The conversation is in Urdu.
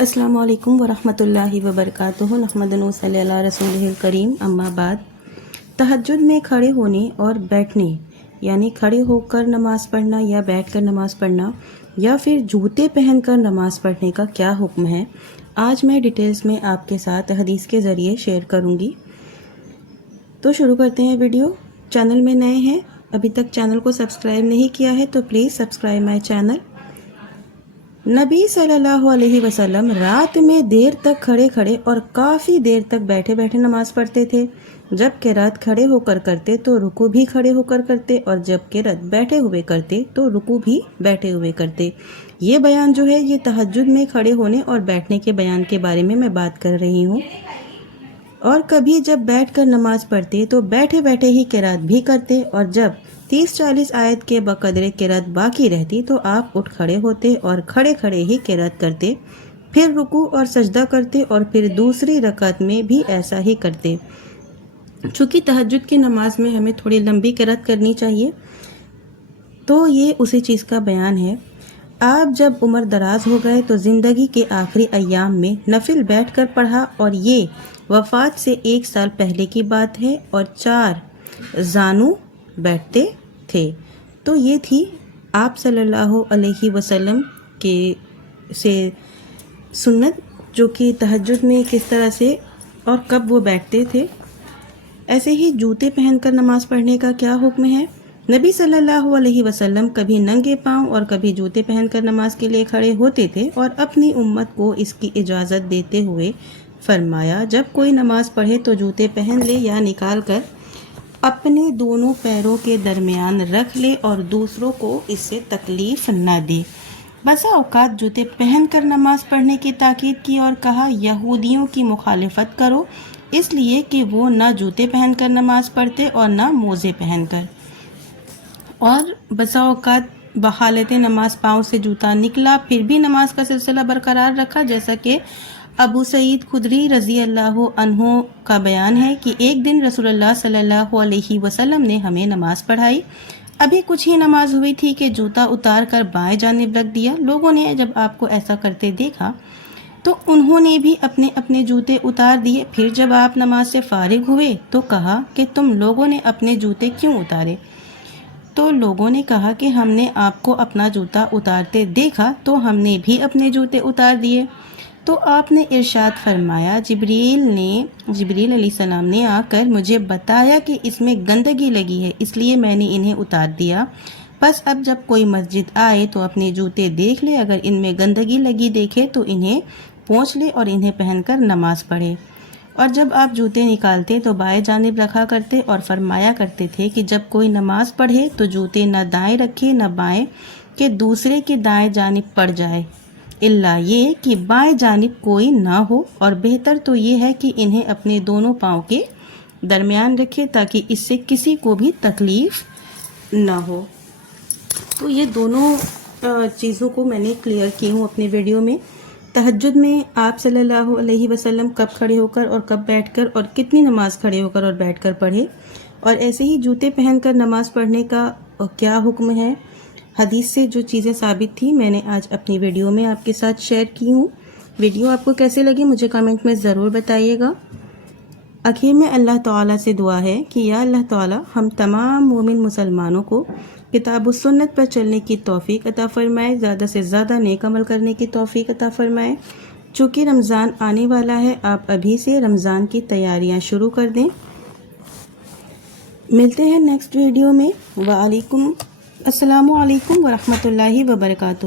السلام علیکم ورحمۃ اللہ وبرکاتہ۔ نحمدہ و صلی اللہ رسول کریم، اما بعد۔ تہجد میں کھڑے ہونے اور بیٹھنے یعنی کھڑے ہو کر نماز پڑھنا یا بیٹھ کر نماز پڑھنا یا پھر جوتے پہن کر نماز پڑھنے کا کیا حکم ہے، آج میں ڈیٹیلز میں آپ کے ساتھ حدیث کے ذریعے شیئر کروں گی۔ تو شروع کرتے ہیں ویڈیو۔ چینل میں نئے ہیں، ابھی تک چینل کو سبسکرائب نہیں کیا ہے تو پلیز سبسکرائب مائی چینل۔ نبی صلی اللہ علیہ وسلم رات میں دیر تک کھڑے کھڑے اور کافی دیر تک بیٹھے بیٹھے نماز پڑھتے تھے۔ جب قرات کھڑے ہو کر کرتے تو رکوع بھی کھڑے ہو کر کرتے، اور جب قرات بیٹھے ہوئے کرتے تو رکوع بھی بیٹھے ہوئے کرتے۔ یہ بیان جو ہے یہ تہجد میں کھڑے ہونے اور بیٹھنے کے بیان کے بارے میں بات کر رہی ہوں۔ اور کبھی جب بیٹھ کر نماز پڑھتے تو بیٹھے بیٹھے ہی قرات بھی کرتے، اور جب 30-40 آیت کے بقدر قرات باقی رہتی تو آپ اٹھ کھڑے ہوتے اور کھڑے کھڑے ہی قرات کرتے، پھر رکوع اور سجدہ کرتے، اور پھر دوسری رکعت میں بھی ایسا ہی کرتے۔ چونکہ تہجد کی نماز میں ہمیں تھوڑی لمبی قرات کرنی چاہیے، تو یہ اسی چیز کا بیان ہے۔ آپ جب عمر دراز ہو گئے تو زندگی کے آخری ایام میں نفل بیٹھ کر پڑھا، اور یہ وفات سے 1 سال پہلے کی بات ہے، اور 4 زانو بیٹھتے تھے۔ تو یہ تھی آپ صلی اللہ علیہ وسلم کے سے سنت، جو کہ تہجد میں کس طرح سے اور کب وہ بیٹھتے تھے۔ ایسے ہی جوتے پہن کر نماز پڑھنے کا کیا حکم ہے۔ نبی صلی اللہ علیہ وسلم کبھی ننگے پاؤں اور کبھی جوتے پہن کر نماز کے لیے کھڑے ہوتے تھے، اور اپنی امت کو اس کی اجازت دیتے ہوئے فرمایا، جب کوئی نماز پڑھے تو جوتے پہن لے یا نکال کر اپنے دونوں پیروں کے درمیان رکھ لے اور دوسروں کو اس سے تکلیف نہ دے۔ بسا اوقات جوتے پہن کر نماز پڑھنے کی تاکید کی اور کہا، یہودیوں کی مخالفت کرو، اس لیے کہ وہ نہ جوتے پہن کر نماز پڑھتے اور نہ موزے پہن کر۔ اور بسا اوقات بحالت نماز پاؤں سے جوتا نکلا پھر بھی نماز کا سلسلہ برقرار رکھا، جیسا کہ ابو سعید خدری رضی اللہ عنہ کا بیان ہے کہ ایک دن رسول اللہ صلی اللہ علیہ وسلم نے ہمیں نماز پڑھائی۔ ابھی کچھ ہی نماز ہوئی تھی کہ جوتا اتار کر بائیں جانب رکھ دیا۔ لوگوں نے جب آپ کو ایسا کرتے دیکھا تو انہوں نے بھی اپنے اپنے جوتے اتار دیے۔ پھر جب آپ نماز سے فارغ ہوئے تو کہا کہ تم لوگوں نے اپنے جوتے کیوں اتارے؟ تو لوگوں نے کہا کہ ہم نے آپ کو اپنا جوتا اتارتے دیکھا تو ہم نے بھی اپنے جوتے اتار دیے۔ تو آپ نے ارشاد فرمایا، جبریل علیہ السلام نے آ کر مجھے بتایا کہ اس میں گندگی لگی ہے، اس لیے میں نے انہیں اتار دیا۔ بس اب جب کوئی مسجد آئے تو اپنے جوتے دیکھ لے، اگر ان میں گندگی لگی دیکھے تو انہیں پوچھ لے اور انہیں پہن کر نماز پڑھے۔ اور جب آپ جوتے نکالتے تو بائیں جانب رکھا کرتے، اور فرمایا کرتے تھے کہ جب کوئی نماز پڑھے تو جوتے نہ دائیں رکھے نہ بائیں، کہ دوسرے کے دائیں جانب پڑ جائے، الا یہ کہ بائیں جانب کوئی نہ ہو، اور بہتر تو یہ ہے کہ انہیں اپنے دونوں پاؤں کے درمیان رکھے تاکہ اس سے کسی کو بھی تکلیف نہ ہو۔ تو یہ دونوں چیزوں کو میں نے کلیئر کی ہوں اپنے ویڈیو میں۔ تہجد میں آپ صلی اللہ علیہ وسلم کب کھڑے ہو کر اور کب بیٹھ کر اور کتنی نماز کھڑے ہو کر اور بیٹھ کر پڑھے، اور ایسے ہی جوتے پہن کر نماز پڑھنے کا کیا حکم ہے۔ حدیث سے جو چیزیں ثابت تھی میں نے آج اپنی ویڈیو میں آپ کے ساتھ شیئر کی ہوں۔ ویڈیو آپ کو کیسے لگی مجھے کامنٹ میں ضرور بتائیے گا۔ آخر میں اللہ تعالیٰ سے دعا ہے کہ یا اللہ تعالیٰ ہم تمام مومن مسلمانوں کو کتاب و سنت پر چلنے کی توفیق عطا فرمائے، زیادہ سے زیادہ نیک عمل کرنے کی توفیق عطا فرمائے۔ چونکہ رمضان آنے والا ہے، آپ ابھی سے رمضان کی تیاریاں شروع کر دیں۔ ملتے ہیں نیکسٹ ویڈیو میں۔ السلام علیکم ورحمۃ اللہ وبرکاتہ۔